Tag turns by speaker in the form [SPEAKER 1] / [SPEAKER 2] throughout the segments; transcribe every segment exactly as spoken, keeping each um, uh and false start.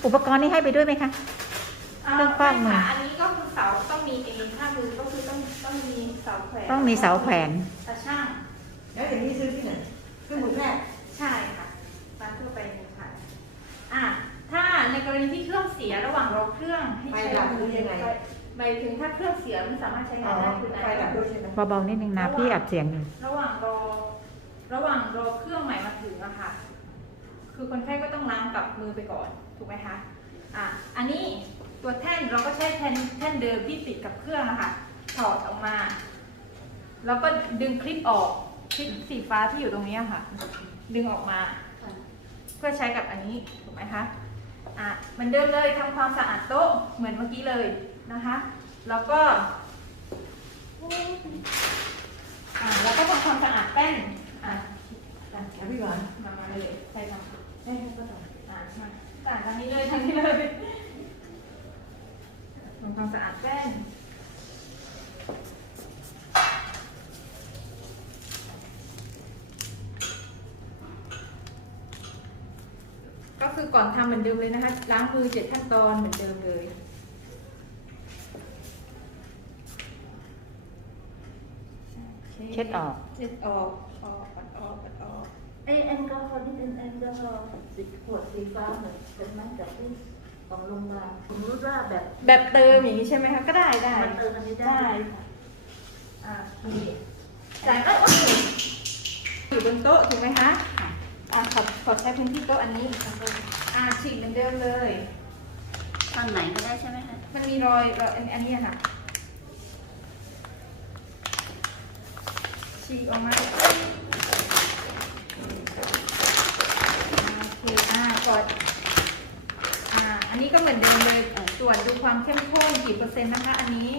[SPEAKER 1] อุปกรณ์นี้ให้ไปด้วยไหมคะเครื่องฟอกมือ
[SPEAKER 2] อันนี้ก็คือเสาต้องมีเองถ้ามือก็คือต้องต้องมีเสาแขวน
[SPEAKER 1] ต้องมีเสาแขวน
[SPEAKER 2] ตาช่าง
[SPEAKER 3] แล้วอย่างนี้ซื้อที่ไหนเครื่องมือแพทย์
[SPEAKER 2] ใช่ค่ะร้านทั่วไปค่ะอ่ะถ้าในกรณีที่เครื่องเสียระหว่างรอเครื่องให้ใช้มือยังไงหมายถึงถ้าเครื่องเสียไม่สามารถใช้งานได้คือไฟดับด้วยใช่ไหม
[SPEAKER 1] เบาๆนิดนึงนะพี่อัดเสียงอยู่
[SPEAKER 2] ระหว่างรอระหว่างรอเครื่องใหม่มาถึงอะค่ะคือคนไข้ก็ต้องล้างกับมือไปก่อนถูกไหมคะอ่ะอันนี้ตัวแท่นเราก็ใช้แท่นแท่นเดิมที่ติดกับเครื่องอะค่ะถอดออกมาแล้วก็ดึงคลิปออกคลิปสีฟ้าที่อยู่ตรงนี้ค่ะดึงออกมาเพื่อใช้กับอันนี้ถูกไหมคะอ่ะเหมือนเดิมเลยทำความสะอาดโต๊ะเหมือนเมื่อกี้เลยนะคะแล้วก็อ่ะแล้วก็ทำความสะอาดแป้นอ่ะ
[SPEAKER 3] พี่หวาน
[SPEAKER 2] มามาเลยใช่ค่ะได้ก็ต่ออ่ะมาสะอาดทางนี้เลยทางนี้เลยทำความสะอาดแป้นก็คือก่อนทำเหมือนเดิมเลยนะคะล้างมือเจ็ดขั้นตอนเหมือนเดิมเลย
[SPEAKER 1] เช็ดออก
[SPEAKER 2] เช็ดออกออกปัดออกปัดออก
[SPEAKER 3] ไอแอลกอฮอล์นี่เป็นแอลกอฮอล์สีขวดสีฟ้าเหมือนเป็นไม้กับที่ของโรงพยาบาลผมรู้ว่าแบบ
[SPEAKER 2] แบบเติมอย่างนี้ใช่ไหมคะก็ได้ได้
[SPEAKER 3] มันเติมอันนี้ได้
[SPEAKER 2] ค่ะอ่านี่จากนั้นอยู่บนโต๊ะถูกไหมคะอ่าขอขอใช้พื้นที่โต๊ะอันนี้อ่าฉีกเหมือนเดิมเลย
[SPEAKER 3] ตอนไหนก็ได้ใช่ไหมคะ
[SPEAKER 2] มันมีรอยรอยอันนี้ค่ะฉีกออกมาโอเคอ่าก่อนอ่าอันนี้ก็เหมือนเดิมเลยตรวจดูความเข้มข้นกี่เปอร์เซ็นต์นะคะอันนี้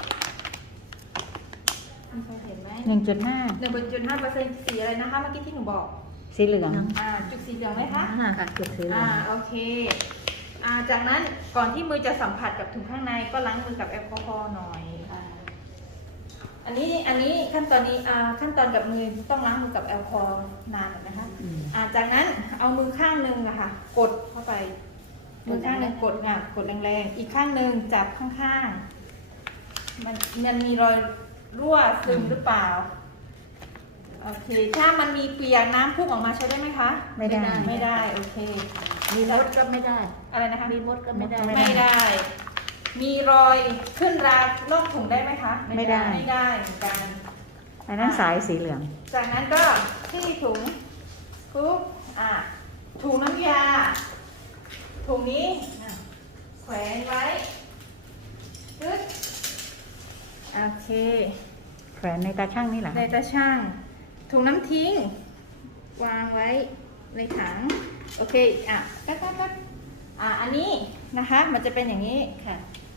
[SPEAKER 2] เห็นไหม
[SPEAKER 1] หนึ่งจุดห้า
[SPEAKER 2] หนึ่งจุดห้าเปอร์เซ็นต์สีอะไรนะคะเมื่อกี้ที่หนูบอก
[SPEAKER 1] สีเหลือง
[SPEAKER 2] อ่าจุดสีเหลืองไหมคะ
[SPEAKER 1] อ่าค่ะจุดสีเหลือง
[SPEAKER 2] อ่าโอเคอ่าจากนั้นก่อนที่มือจะสัมผัสกับถุงข้างในก็ล้างมือกับแอลกอฮอล์หน่อยอันนี้อันนี้ขั้นตอนนี้อ่าขั้นตอนกับมือต้องล้างมือกับแอลกอฮอล์นานไหมคะอ่าจากนั้นเอามือข้างหนึ่งอะค่ะกดเข้าไปมือข้างหนึ่งกดอ่ะกดแรงๆอีกข้างหนึ่งจับข้างๆมันมันมีรอยรั่วซึมหรือเปล่าโอเคถ้ามันมีเปียกน้ำพุ่งออกมาใช้ได้ไหมคะ
[SPEAKER 1] ไม่ได้
[SPEAKER 2] ไม่ได้โอเค
[SPEAKER 3] มีมดก็ไม่ได้
[SPEAKER 2] อะไรนะคะ
[SPEAKER 3] มีมดก็ไม่ได้
[SPEAKER 2] ไม่ได้มีรอยขึ้นรากลอกถุงได้ไหมคะ
[SPEAKER 1] ไม่ได้
[SPEAKER 2] ไม่ได้เหมือนกัน
[SPEAKER 1] อันนั้นสายสีเหลือง
[SPEAKER 2] จากนั้นก็ที่ถุงปุ๊บอ่ะถุงน้ำยาถุงนี้แขวนไว้ปึ๊บโอเค
[SPEAKER 1] แขวนในตาช่างนี่แหละ
[SPEAKER 2] ในตาช่างถุงน้ำทิ้งวางไว้ในถังโอเคอ่ะกัดกัดกัดอ่ะอันนี้นะคะมันจะเป็นอย่างนี้ค่ะ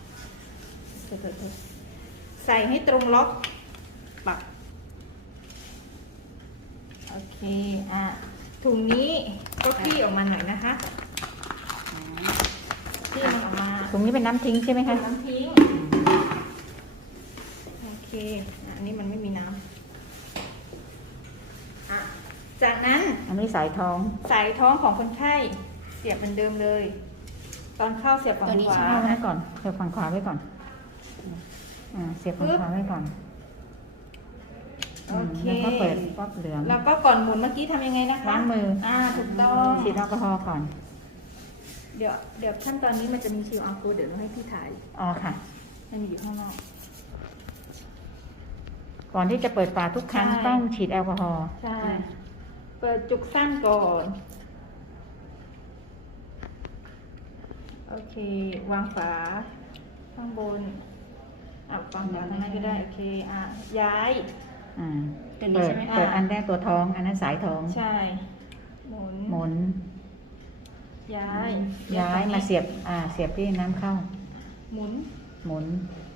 [SPEAKER 2] ใส่ให้ตรงล็อกปักโอเคอ่ะถุงนี้ก็คลี่ออกมาหน่อยนะคะคลี่มันออกมา
[SPEAKER 1] ถุงนี้เป็นน้ำทิ้งใช่ไหมคะ
[SPEAKER 2] น้ำทิ้งโอเคอันนี้มันไม่มีน้ำจากนั้น
[SPEAKER 1] อันนี้สายท้อง
[SPEAKER 2] สายท้องของคนไข้เสียบเหมือนเดิมเลย ตอนเข้าเสียบฝั่งขวา
[SPEAKER 1] ไว้ก่อนเสียบฝั่งขวาไว้ก่อนอ่าเสียบฝั่งขวาไว้ก่อน
[SPEAKER 2] โอเค
[SPEAKER 1] แล้วก็เปิดป๊อปเหลือง
[SPEAKER 2] แล้วก็ก่อนหมุนเมื่อกี้ทำยังไงนะคะ
[SPEAKER 1] ล้างมือ
[SPEAKER 2] อ่าถูกต้อง
[SPEAKER 1] ฉีดแอลกอฮอล์ก่อน
[SPEAKER 2] เดี๋ยวเดี๋ยวขั้นตอนนี้มันจะมีคิวอาร์โค้ดเดี๋ยวเราให้พี่ถ่าย
[SPEAKER 1] อ๋อค่ะ
[SPEAKER 2] ให้มันอยู่ข้างนอก
[SPEAKER 1] ก่อนที่จะเปิดฝาทุกครั้งต้องฉีดแอลกอฮอล์
[SPEAKER 2] ใช่เปิดจุกสั้นก่อนโอเควางฝาข้างบนอ่ะวางฝาข้างในก็ได้โอเคอ่ะย้าย
[SPEAKER 1] อ่าเปิดเปิดอันแรกตัวท้องอันนั้นสายท้อง
[SPEAKER 2] ใช่หมุน
[SPEAKER 1] หมุน
[SPEAKER 2] ย้าย
[SPEAKER 1] ย้ายมาเสียบอ่าเสียบที่น้ำเข้า
[SPEAKER 2] หมุน
[SPEAKER 1] หมุน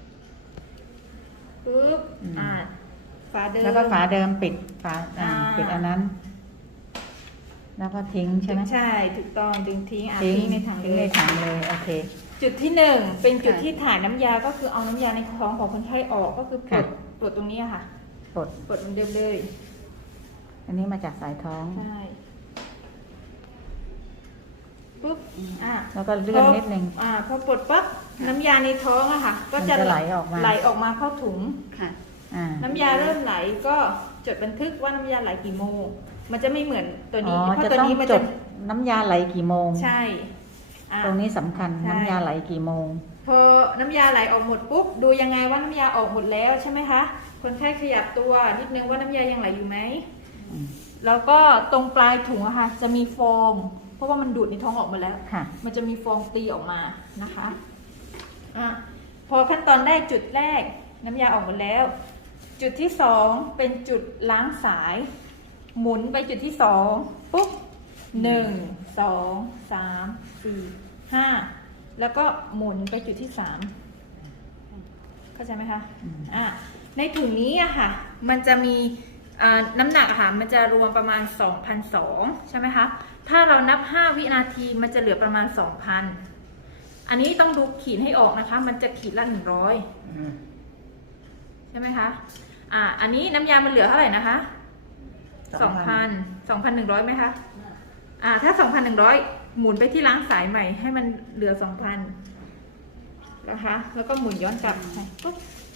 [SPEAKER 2] ปึ๊บอ่าฝาเดิม
[SPEAKER 1] แล้วก็ฝาเดิมปิดฝาอ่าปิดอันนั้นแล้วก็ทิ้งใช่ไหม
[SPEAKER 2] ใช่ถูกต้องดึงทิ้งอ่ะ
[SPEAKER 1] ทิ้ง
[SPEAKER 2] ในถัง
[SPEAKER 1] เลยในถังเลยโอเค
[SPEAKER 2] จุดที่หนึ่งเป็นจุดที่ถ่ายน้ำยาก็คือเอาน้ำยาในท้องของคนไข้ออกก็คือปลดปลดตรงนี้ค่ะ
[SPEAKER 1] ปลด
[SPEAKER 2] ปลดมันเดิมเลย
[SPEAKER 1] อันนี้มาจากสายท้อง
[SPEAKER 2] ใช่ปุ๊บบอ่า
[SPEAKER 1] แล้วก็เลื่อนนิดนึง
[SPEAKER 2] อ่าพอปลดปั๊บน้ำยาในท้องอะค่ะ ก็จะ
[SPEAKER 1] มันจะไหลออกมา
[SPEAKER 2] ไหลออกมาเข้าถุง
[SPEAKER 3] ค่ะ
[SPEAKER 1] อ่า
[SPEAKER 2] น้ำยาเริ่มไหลก็จดบันทึกว่าน้ำยาไหลกี่โมง มันจะไม่เหมือนตัว
[SPEAKER 1] อ๋อ
[SPEAKER 2] นี้เพราะ
[SPEAKER 1] จะ
[SPEAKER 2] ตัว
[SPEAKER 1] ต้อง
[SPEAKER 2] นี้มัน
[SPEAKER 1] จ
[SPEAKER 2] จะ
[SPEAKER 1] ดน้ำยาไหลกี่โมง
[SPEAKER 2] ใช่อ่า
[SPEAKER 1] ตรงนี้สำคัญ
[SPEAKER 2] ใช่
[SPEAKER 1] น้ำยาไหลกี่โมง
[SPEAKER 2] พอน้ำยาไหลออกหมดปุ๊บดูยังไงว่าน้ำยาออกหมดแล้วใช่ไหมคะคนไข้ขยับตัวนิดนึงว่าน้ำยายังไหลอยู่ไหม
[SPEAKER 1] อืม
[SPEAKER 2] แล้วก็ตรงปลายถุงอะค่ะจะมีฟองเพราะว่ามันดูดในท้องออกมาแล้ว
[SPEAKER 1] ค่ะ
[SPEAKER 2] มันจะมีฟองตีออกมานะคะอ่ะพอขั้นตอนแรกจุดแรกน้ำยาออกหมดแล้ว จุดที่สองเป็นจุดล้างสาย หมุนไปจุดที่สองปุ๊บหนึ่งสองสามสี่ห้าแล้วก็หมุนไปจุดที่สามเข้าใจไหมคะ
[SPEAKER 1] อืม
[SPEAKER 2] อ่ะในถุงนี้อะค่ะมันจะมีอ่าน้ำหนักอะค่ะมันจะรวมประมาณ สองพันสองร้อย ใช่ไหมคะถ้าเรานับห้าวินาทีมันจะเหลือประมาณ สองพัน อันนี้ต้องดูขีดให้ออกนะคะ มันจะขีดละหนึ่งร้อยใช่ไหมคะอ่าอันนี้น้ำยามันเหลือเท่าไหร่นะคะ สองพัน สองพันหนึ่งร้อยไหมคะอ่าถ้า สองพันหนึ่งร้อย หมุนไปที่ล้างสายใหม่ให้มันเหลือ สองพัน นะคะแล้วก็หมุนย้อนกลับไปปุ๊บ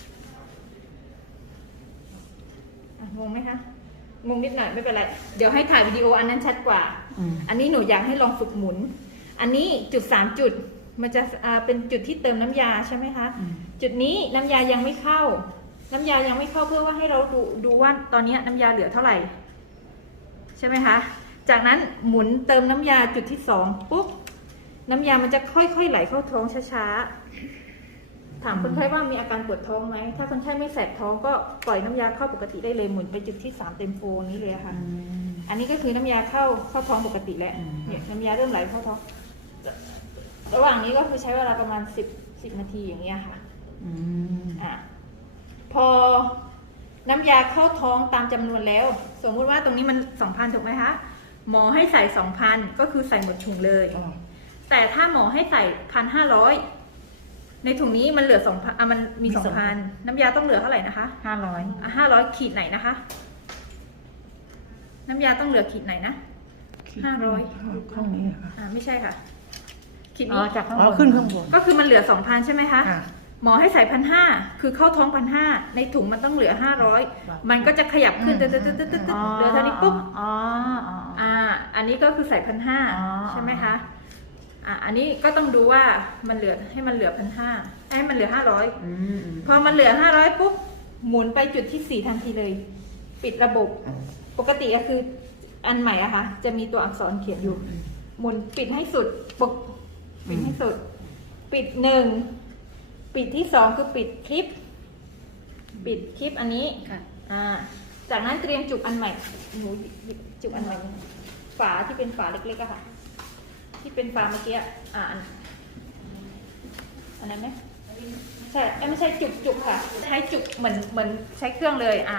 [SPEAKER 2] อ่ะงงไหมคะงงนิดหน่อยไม่เป็นไรเดี๋ยวให้ถ่ายวิดีโออันนั้นชัดกว่า
[SPEAKER 1] อืม
[SPEAKER 2] อันนี้หนูอยากให้ลองฝึกหมุน อันนี้จุดสามจุดมันจะอ่าเป็นจุดที่เติมน้ำยาใช่ไหมคะ
[SPEAKER 1] อืม
[SPEAKER 2] จุดนี้น้ำยายังไม่เข้า น้ำยายังไม่เข้าเพื่อว่าให้เราดูดูว่าตอนนี้น้ำยาเหลือเท่าไหร่ ใช่ไหมคะ จากนั้นหมุนเติมน้ำยาจุดที่สองปุ๊บน้ำยามันจะค่อยๆไหลเข้าท้องช้าๆถามคนไข้ว่ามีอาการปวดท้องไหมถ้าคนไข้ไม่แสบท้องก็ปล่อยน้ำยาเข้าปกติได้เลยหมุนไปจุดที่สามเต็มโฟนี้เลยค่ะ
[SPEAKER 1] อืม
[SPEAKER 2] อันนี้ก็คือน้ำยาเข้าเข้าท้องปกติแล้ว
[SPEAKER 1] อืม
[SPEAKER 2] เนี่ยน้ำยาเริ่มไหลเข้าท้อง ระหว่างนี้ก็คือใช้เวลาประมาณสิบสิบนาทีอย่างเงี้ยค่ะ
[SPEAKER 1] อืม
[SPEAKER 2] อ่ะพอน้ำยาเข้าท้องตามจำนวนแล้ว สมมุติว่าตรงนี้มันสองพันถูกไหมคะหมอให้ใส่สองพันก็คือใส่หมดถุงเลย แต่ถ้าหมอให้ใส่พันห้าร้อยในถุงนี้มันเหลือสองพันอ่ะมันมี
[SPEAKER 3] มี
[SPEAKER 2] สองพัน
[SPEAKER 3] สองพัน
[SPEAKER 2] น้ำยาต้องเหลือเท่าไหร่นะคะ
[SPEAKER 1] ห้าร้อย
[SPEAKER 2] อ่ะห้าร้อยขีดไหนนะคะ น้ำยาต้องเหลือขีดไหนนะห้าร้อย
[SPEAKER 3] ข้างนี้ค่ะ
[SPEAKER 2] อ่าไม่ใช่ค่ะขีด
[SPEAKER 1] อ๋อ
[SPEAKER 2] นี้
[SPEAKER 1] จากข้าง
[SPEAKER 3] อ๋
[SPEAKER 1] บ
[SPEAKER 3] อน ขึ้นข้างบน
[SPEAKER 2] ก็คือมันเหลือสองพันใช่ไหมคะ
[SPEAKER 3] ค่ะ
[SPEAKER 2] หมอให้ใส่พันห้าคือเข้าท้องพันห้าในถุงมันต้องเหลือห้าร้อยมันก็จะขยับขึ้นตึ๊ดตึ๊ดตึ๊ดตึ๊ดตึ๊ด
[SPEAKER 1] อ๋อ
[SPEAKER 2] เหลือเท่านี้ปุ๊บ
[SPEAKER 1] อ๋ออ๋ออ๋อ
[SPEAKER 2] อ่า อันนี้ก็คือใส่พันห้า
[SPEAKER 1] อ๋อ
[SPEAKER 2] ใช่ไหมคะ อ่า อันนี้ก็ต้องดูว่ามันเหลือให้มันเหลือพันห้าให้มันเหลือห้าร้อย
[SPEAKER 1] อืมอืม
[SPEAKER 2] พอมันเหลือห้าร้อยปุ๊บ หมุนไปจุดที่สี่ทันทีเลย ปิดระบบ ปกติก็คืออันใหม่อะค่ะ จะมีตัวอักษรเขียนอยู่ หมุนปิดให้สุดปกปิดให้สุด ปิดหนึ่ง ปิดที่สองคือปิดคลิป ปิดคลิปอันนี้
[SPEAKER 3] ค่ะ
[SPEAKER 2] อ่า จากนั้นเตรียมจุกอันใหม่ หนูหยิบจุกอันใหม่ ฝาที่เป็นฝาเล็กๆอะค่ะ ที่เป็นฝาเมื่อกี้อะอ่าอันอันนั้นไหมใช่เอ้ยไม่ใช่จุกจุกค่ะ ใช้จุกเหมือนเหมือนใช้เครื่องเลย อ่า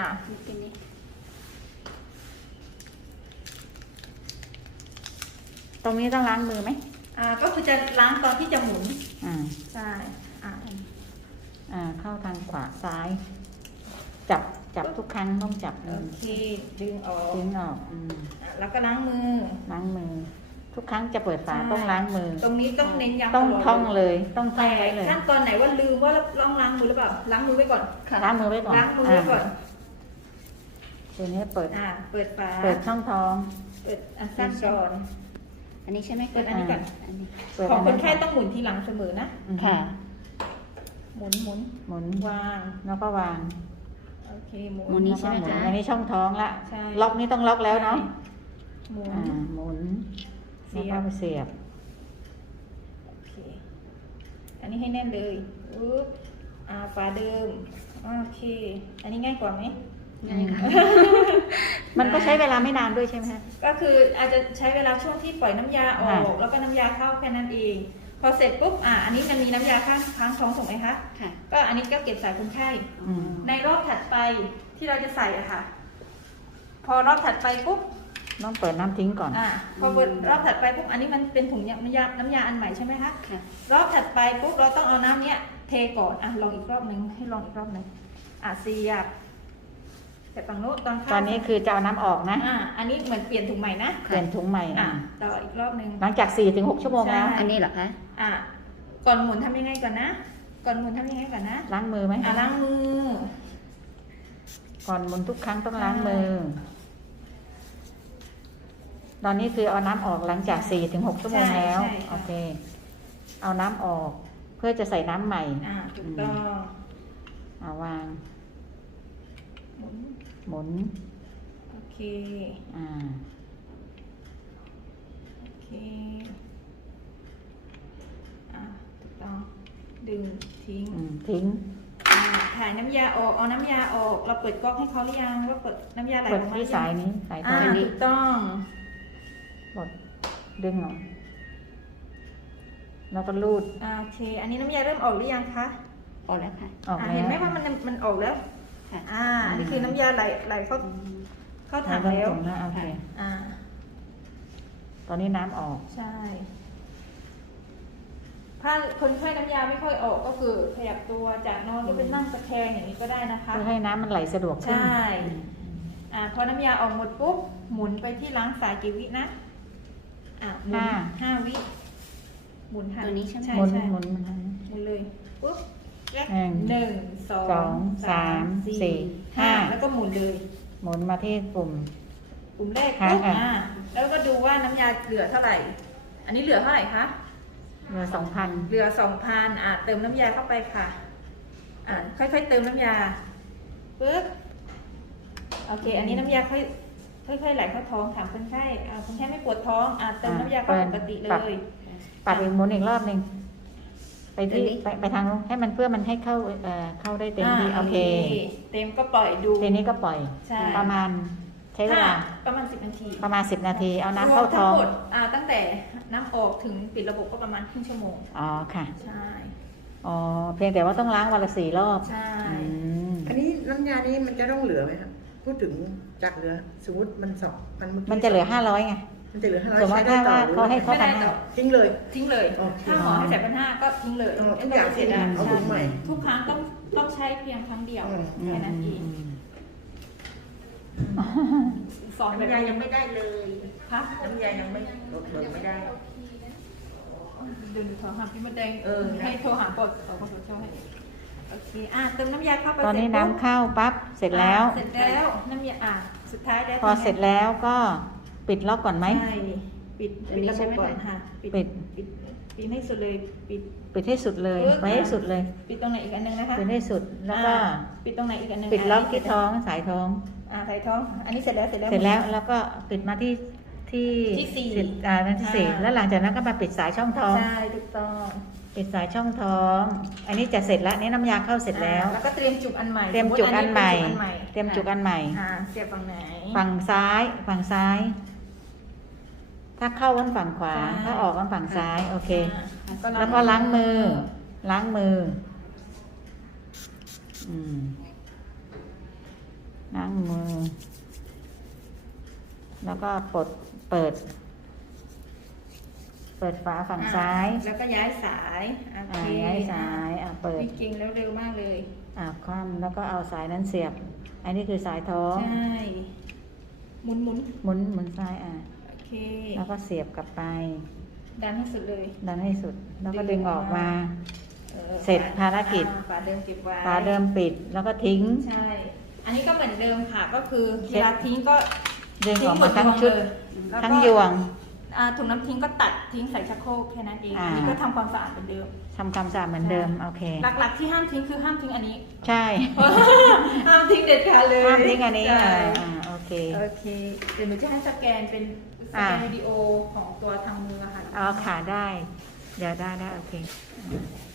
[SPEAKER 1] ตรงนี้ต้องล้างมือไหม
[SPEAKER 2] อ่า ก็คือจะล้างตอนที่จะหมุน
[SPEAKER 1] อ่า
[SPEAKER 2] ใช่ อ่า
[SPEAKER 1] อ่า เข้าทางขวาซ้าย จับจับทุกครั้งต้องจับ
[SPEAKER 2] โอเค ดึงออก
[SPEAKER 1] ทิ้งออกอืม
[SPEAKER 2] อ่ะแล้วก็ล้างมือ
[SPEAKER 1] ล้างมือ ทุกครั้งจะเปิดฝา
[SPEAKER 2] ใช่
[SPEAKER 1] ต้องล้างมือ
[SPEAKER 2] ตรงนี้ต้องเน้นย้ำ
[SPEAKER 1] ต้อง
[SPEAKER 2] ตลด
[SPEAKER 1] ท่องเลย ต้องท่อง
[SPEAKER 2] แต่
[SPEAKER 1] ไว้เลย
[SPEAKER 2] ขั้นตอนไหนว่าลืมว่าล้างล้างมือหรือเปล่า ล้างมือไว้ก่อน
[SPEAKER 1] ล้างมือไว้ก่อน
[SPEAKER 2] ล้างมือไว้ก่อน
[SPEAKER 1] ทีนี้เปิด
[SPEAKER 2] อ่า เปิดฝา
[SPEAKER 1] เปิดช่องท้อง
[SPEAKER 2] เปิดอันสั้นก่อน
[SPEAKER 3] อันนี้ใช่ไหม
[SPEAKER 2] เปิดอันนี้ก่อน
[SPEAKER 3] อันนี้
[SPEAKER 1] เปิด
[SPEAKER 2] ของคน
[SPEAKER 1] น
[SPEAKER 2] ไข้
[SPEAKER 1] นั้น
[SPEAKER 2] ต้องหมุนทีหลังเสมอนะ
[SPEAKER 1] อืม
[SPEAKER 3] ค่ะ
[SPEAKER 2] หมุนหมุน
[SPEAKER 1] หมุน
[SPEAKER 2] วาง
[SPEAKER 1] แล้วก็วาง
[SPEAKER 2] โอเค หมุน
[SPEAKER 3] หมุนนี้ใช่ไหม
[SPEAKER 1] แล้วก็
[SPEAKER 3] คะ
[SPEAKER 1] นอันนี้ช่องท้องละ
[SPEAKER 2] ใช่
[SPEAKER 1] ล็อกนี่ต้องล็อกแล้วเนาะ
[SPEAKER 2] หมุน
[SPEAKER 1] อ่า หมุน
[SPEAKER 2] เสี
[SPEAKER 1] แล้ว
[SPEAKER 2] ยบ
[SPEAKER 1] ก็ไปเสียบ
[SPEAKER 2] โอเค อันนี้ให้แน่นเลยอุ๊บอ่า ฝาเดิม โอเค อันนี้ง่ายกว่าไหม
[SPEAKER 3] ง่ายค่ะ
[SPEAKER 1] มันก็ใช้เวลาไม่นานด้วยใช่ไหมคะ
[SPEAKER 2] ก็คืออาจจะใช้เวลาช่วงที่ปล่อยน้ำยาออก
[SPEAKER 1] ค่ะ
[SPEAKER 2] แล้วก็น้ำยาเข้าแค่นั้นเอง พอเสร็จปุ๊บ อ่า อันนี้มันมีน้ำยาข้างค้างท้องถูกไหมคะ
[SPEAKER 3] ค่ะ
[SPEAKER 2] ก็อันนี้ก็เก็บใส่คนไข้
[SPEAKER 1] อืม
[SPEAKER 2] ในรอบถัดไปที่เราจะใส่อะค่ะ พอรอบถัดไปปุ๊บ
[SPEAKER 1] ต้องเปิดน้ำทิ้งก่อน
[SPEAKER 2] อ่า พอเปิดรอบถัดไปปุ๊บ อันนี้มันเป็นถุงน้ำยาน้ำยาอันใหม่ใช่ไหมคะ
[SPEAKER 3] ค่ะ
[SPEAKER 2] รอบถัดไปปุ๊บเราต้องเอาน้ำเนี้ยเทก่อน อ่ะลองอีกรอบนึงให้ลองอีกรอบนึงอ่ะเสียบแต่ฝั่งโน้นตอนข้าง
[SPEAKER 1] ตอนนี้คือจะเอาน้ำออกนะ
[SPEAKER 2] อ่า อันนี้เหมือนเปลี่ยนถุงใหม่นะ
[SPEAKER 1] เปลี่ยนถุงใหม่
[SPEAKER 2] อ่ะ
[SPEAKER 1] อ่ะ
[SPEAKER 2] ต่ออีกรอบนึง
[SPEAKER 1] หลังจากสี่ถึงหกชั่วโมงแล้ว
[SPEAKER 2] ใช่
[SPEAKER 4] อันนี้เหรอคะ
[SPEAKER 2] อ่ะก่อนหมุนทำยังไงก่อนนะ ก่อนหมุนทำยังไงก่อนนะ
[SPEAKER 1] ล้างมือไหม
[SPEAKER 2] อ่ะล้างมือ
[SPEAKER 1] ก่อนหมุนทุกครั้งต้องล้างมือ ตอนนี้คือเอาน้ำออกหลังจากสี่ถึงหกชั่วโมงแล้ว
[SPEAKER 2] ใช่ใช่ค่ะ
[SPEAKER 1] โอเค เอาน้ำออกเพื่อจะใส่น้ำใหม่
[SPEAKER 2] อ่ะถูกต้อง
[SPEAKER 1] เอาวาง
[SPEAKER 2] หมุน
[SPEAKER 1] หมุน
[SPEAKER 2] โอเค
[SPEAKER 1] อ่า
[SPEAKER 2] โอเคอ่ะถูกต้องดึงทิ้ง
[SPEAKER 1] อืมทิ้ง
[SPEAKER 2] อ่ะถ่ายน้ำยาออกเอาน้ำยาออกเราเปิดก๊อกให้เขาหรือยังว่าเปิดน้ำยาไหล
[SPEAKER 1] ก
[SPEAKER 2] อ
[SPEAKER 1] ด
[SPEAKER 2] อกมาห
[SPEAKER 1] ที่
[SPEAKER 2] รือ
[SPEAKER 1] สาย
[SPEAKER 2] ยัง
[SPEAKER 1] นี้สายท
[SPEAKER 2] อ่า
[SPEAKER 1] อง
[SPEAKER 2] ถูกต้อง
[SPEAKER 1] กดดึงออกแล้วก็รูด
[SPEAKER 2] อ่าโอเค อันนี้น้ำยาเริ่มออกหรือยังคะ
[SPEAKER 4] ออกแล้วค่ะ
[SPEAKER 1] ออก
[SPEAKER 2] อ่า
[SPEAKER 1] แล้ว
[SPEAKER 2] เห็นไหมว่ามันมันออกแล้ว
[SPEAKER 4] ค่ะ
[SPEAKER 2] อ่านี่คือน้ำยาไหลไหลเข้าเข้าถัง
[SPEAKER 1] เริ่ม
[SPEAKER 2] แล้ว
[SPEAKER 1] ส่งแล้วโอเค
[SPEAKER 2] อ่า
[SPEAKER 1] ตอนนี้น้ำออก
[SPEAKER 2] ใช่ ถ้าคนไข้น้ำยาไม่ค่อยออกก็คือขยับตัวจากนอนก็เป็นนั่งตะแคงอย่างนี้ก็ได้นะคะ
[SPEAKER 1] เพื่อให้น้ำมันไหลสะดวกขึ้น
[SPEAKER 2] ใช่
[SPEAKER 1] อืม
[SPEAKER 2] อ่าพอน้ำยาออกหมดปุ๊บหมุนไปที่ล้างสายกี่วินะอ่าหมุนห้าวิหมุนค่ะ
[SPEAKER 4] ตัวนี้ใช่ไหม
[SPEAKER 2] ใช่
[SPEAKER 1] หมุน
[SPEAKER 2] ใช่
[SPEAKER 1] หมุนหมุน
[SPEAKER 2] หมุนเลยปุ๊บแรก
[SPEAKER 1] หนึ่ง
[SPEAKER 2] หนึ่งสอ
[SPEAKER 1] สอง งสามสี่
[SPEAKER 2] ห้า
[SPEAKER 1] ห้า
[SPEAKER 2] แล้วก็หมุนเลย
[SPEAKER 1] หมุนมาที่ปุ่ม
[SPEAKER 2] ปุ่มแรก
[SPEAKER 1] ค่ะ
[SPEAKER 2] ปุ๊บ
[SPEAKER 1] ค่ะ
[SPEAKER 2] อ่าแล้วก็ดูว่าน้ำยาเหลือเท่าไหร่ อันนี้เหลือเท่าไหร่คะ
[SPEAKER 1] เหลือสองพัน
[SPEAKER 2] เหลือสองพันอ่าเติมน้ำยาเข้าไปค่ะ อ่าค่อยๆเติมน้ำยาปุ๊บโอเค อันนี้น้ำยาค่อยค่อยๆไหลเข้าท้องถามคนไข้อ่าคนไข้ไม่ปวดท้องอ่าเติมน้ำยาเข้าปกติเลย
[SPEAKER 1] ปรับอีกหมุนอีกรอบหนึ่งไปที่
[SPEAKER 4] อันนี้
[SPEAKER 1] ไปไปทางนู้นให้มันเพื่อมันให้เข้าเอ่อเข้าได้เต็มที่
[SPEAKER 2] า
[SPEAKER 1] โอเค
[SPEAKER 2] เต็มก็ปล่อยดู
[SPEAKER 1] ทีนี้ก็ปล่อย
[SPEAKER 2] ใช่
[SPEAKER 1] ประมาณใช้เวลา
[SPEAKER 2] ประมาณสิบนาที
[SPEAKER 1] ประมาณสิบนาที เอาน้ำเข้าท้อง
[SPEAKER 2] รวมทั้งหมดอ่าตั้งแต่น้ำออกถึงปิดระบบก็ประมาณครึ่งชั่วโมง
[SPEAKER 1] อ๋อค่ะ
[SPEAKER 2] ใช่
[SPEAKER 1] อ๋อเพียงแต่ว่าต้องล้างวันละสี่รอบ
[SPEAKER 2] ใช่
[SPEAKER 1] อืม
[SPEAKER 5] อันนี้น้ำยานี้มันจะต้องเหลือไหมครับ พูดถึงจากเหลือ สมมติมันสองมันเอกี้
[SPEAKER 1] มันจะเหลือห้าร้อยไง
[SPEAKER 5] มันจะเหลือห้าร้อย
[SPEAKER 1] สมมติ
[SPEAKER 5] ใช้ได้ต่อ
[SPEAKER 1] ว่า
[SPEAKER 5] หรือ
[SPEAKER 1] เขาให้
[SPEAKER 5] ไม่
[SPEAKER 2] ไม่ได้ต่อ
[SPEAKER 5] ทิ้งเลย
[SPEAKER 2] ทิ้งเลย
[SPEAKER 5] โอเค
[SPEAKER 2] ถ้าหมอให้ใส่พันห้าก็ทิ้งเลย
[SPEAKER 5] เออทุกอย่าง
[SPEAKER 2] ไม่ต้เสียดาย
[SPEAKER 5] เอาถุงใหม่
[SPEAKER 2] ทุกครั้งต้องต้องใช้เพียงครั้งเดียว
[SPEAKER 5] อืม
[SPEAKER 2] แค่นั้นเองสอนแบบ
[SPEAKER 3] น้ำยายังไม่ได้เลย
[SPEAKER 2] คะ
[SPEAKER 3] น้ำยายังไม่ลดเบิกไม่ได้
[SPEAKER 2] เดินดูโทรหาพี่มดแดง
[SPEAKER 3] เออ
[SPEAKER 2] ให้โทรหาปอดปอดช่วยโอเคอ่ะเติมน้ำยาเข้าไป
[SPEAKER 1] ตอนนี้
[SPEAKER 2] เสร็จ
[SPEAKER 1] น้ำ
[SPEAKER 2] ปุ๊บ
[SPEAKER 1] เข้าปั๊บเสร็จแล้ว
[SPEAKER 2] อ่ะเสร็จแล้วน้ำยาอ่ะสุดท้ายได้
[SPEAKER 1] พอเสร็จแล้วก็ปิดล็อกก่อนไหม
[SPEAKER 2] ใช่ปิด
[SPEAKER 4] อัน
[SPEAKER 2] ปิด
[SPEAKER 4] นี้
[SPEAKER 2] ระ
[SPEAKER 4] ใช่
[SPEAKER 2] บบ
[SPEAKER 4] ไหม
[SPEAKER 2] ก่อน
[SPEAKER 4] คะ
[SPEAKER 2] ค่ะ
[SPEAKER 1] ปิด
[SPEAKER 2] ปิดปิดให้สุดเลยปิด
[SPEAKER 1] ปิดให้สุดเลย
[SPEAKER 2] ปึ๊บ
[SPEAKER 1] ไว้ให้สุดเลย
[SPEAKER 2] ปิดตรงไหนอีกอันหนึงนะคะ
[SPEAKER 1] ปิดให้สุดแล้วก็
[SPEAKER 2] อ่าปิดตรงไหนอีกอันหนึง
[SPEAKER 1] ปิดล็อก
[SPEAKER 2] นนี้
[SPEAKER 1] ที่ท้องสายท้อง
[SPEAKER 2] อ่าใส่ท้อง อันนี้เสร็จแล้วเสร็จแล้ว
[SPEAKER 1] เสร็จแล้วแล้วก็ปิดมาที่ที่
[SPEAKER 2] ที่สี่
[SPEAKER 1] สิบอ่าที่สี่
[SPEAKER 2] อ่า
[SPEAKER 1] แล้วหลังจากนั้นก็มาปิดสายช่องท้อง
[SPEAKER 2] ใช่ถูกต้อง
[SPEAKER 1] ปิดสายช่องท้อง อันนี้จะเสร็จแล้วนี่น้ำยาเข้าเสร็จแล้ว
[SPEAKER 2] อ่าแล้วก็เตรียมจุกอันใหม่
[SPEAKER 1] เตรียมจุกอันใหม่
[SPEAKER 2] สติ
[SPEAKER 1] เตรียมจุกอันใหม่
[SPEAKER 2] อ่าเสียบฝั่งไหน
[SPEAKER 1] ฝั่งซ้าย ฝั่งซ้าย ถ้าเข้าวันฝั่งขวา
[SPEAKER 2] ใช่
[SPEAKER 1] ถ้าออกวันฝั่งซ้าย โอเค
[SPEAKER 2] อ่า
[SPEAKER 1] แล้วก็ล้างมือ ล้างมือ อืม ล้างมือ แล้วก็ปลดเปิด เปิดฝาฝั่งซ้าย
[SPEAKER 2] อ่แล้วก็ย้ายสายโอ
[SPEAKER 1] อ่า
[SPEAKER 2] เค
[SPEAKER 1] ย้ายสายอ่าเปิด
[SPEAKER 2] จริงๆแล้วเร็วมากเลย
[SPEAKER 1] อ่าคว่ำแล้วก็เอาสายนั้นเสียบ อันนี้คือสายท้อง
[SPEAKER 2] ใช่หมุนหมุน
[SPEAKER 1] หมุนหมุนซ้ายอ่า
[SPEAKER 2] โอเค
[SPEAKER 1] แล้วก็เสียบกลับไป
[SPEAKER 2] ดันให้สุดเลย
[SPEAKER 1] ดันให้สุด แล้วก็ดึงออกมา
[SPEAKER 2] ออ
[SPEAKER 1] เสร็จภารกิจ
[SPEAKER 2] อ่ฝาเดิมเก็บไว้
[SPEAKER 1] ฝาเดิมปิด แล้วก็ทิ้ง
[SPEAKER 2] ใช่ อันนี้ก็เหมือนเดิมค่ะ ก็คือ
[SPEAKER 1] เช็
[SPEAKER 2] เว
[SPEAKER 1] ด
[SPEAKER 2] ลาทิ้งก็
[SPEAKER 1] ดึง
[SPEAKER 2] ทิ้
[SPEAKER 1] ออก
[SPEAKER 2] หม
[SPEAKER 1] มา
[SPEAKER 2] ด
[SPEAKER 1] ทั้งชุด
[SPEAKER 2] เลยแล้วก็
[SPEAKER 1] ทั้งยวง
[SPEAKER 2] อ่าถุงน้ำทิ้งก็ตัดทิ้งใส่ชักโครกแค่นั้นเอง
[SPEAKER 1] อ่า
[SPEAKER 2] อันนี้ก็ทำความสะอาดเหมือนเดิม
[SPEAKER 1] ทำความสะอาดเหมือนเดิม โอเค
[SPEAKER 2] หลักๆที่ห้ามทิ้งคือห้ามทิ้งอันนี้
[SPEAKER 1] ใช่
[SPEAKER 2] ห้ามทิ้งเด็ดขาดเลย
[SPEAKER 1] ห้ามทิ้งอันนี้
[SPEAKER 2] ใช่
[SPEAKER 1] อ่าอ่าโอเค
[SPEAKER 2] โอเค เดี๋ยวหนูจะให้สแกนเป็นส
[SPEAKER 1] อ่า
[SPEAKER 2] แกนวิดีโอของตัวทางมืออะค่ะ
[SPEAKER 1] เอาขาได้ เดี๋ยวได้ได้โอเค
[SPEAKER 2] โ